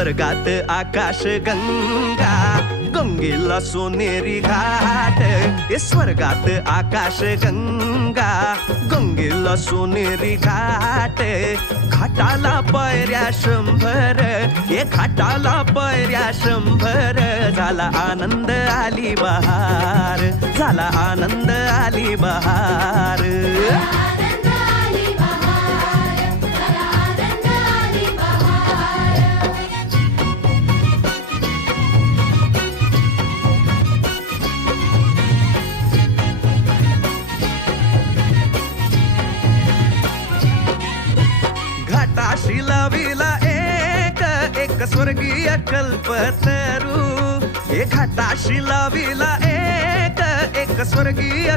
स्वर्गात आकाश गंगा, गंगेला सोनेरी घाट. हे स्वर्गात आकाश गंगा, गंगेला सोनेरी घाट. घाटाला पायऱ्या 100, हे घाटाला पायऱ्या 100. झाला आनंद आली बहार, झाला आनंद आली बहार. घाटाशी लाविला एक स्वर्गीय कल्पतरू. हे घाटाशी लाविला एक स्वर्गीय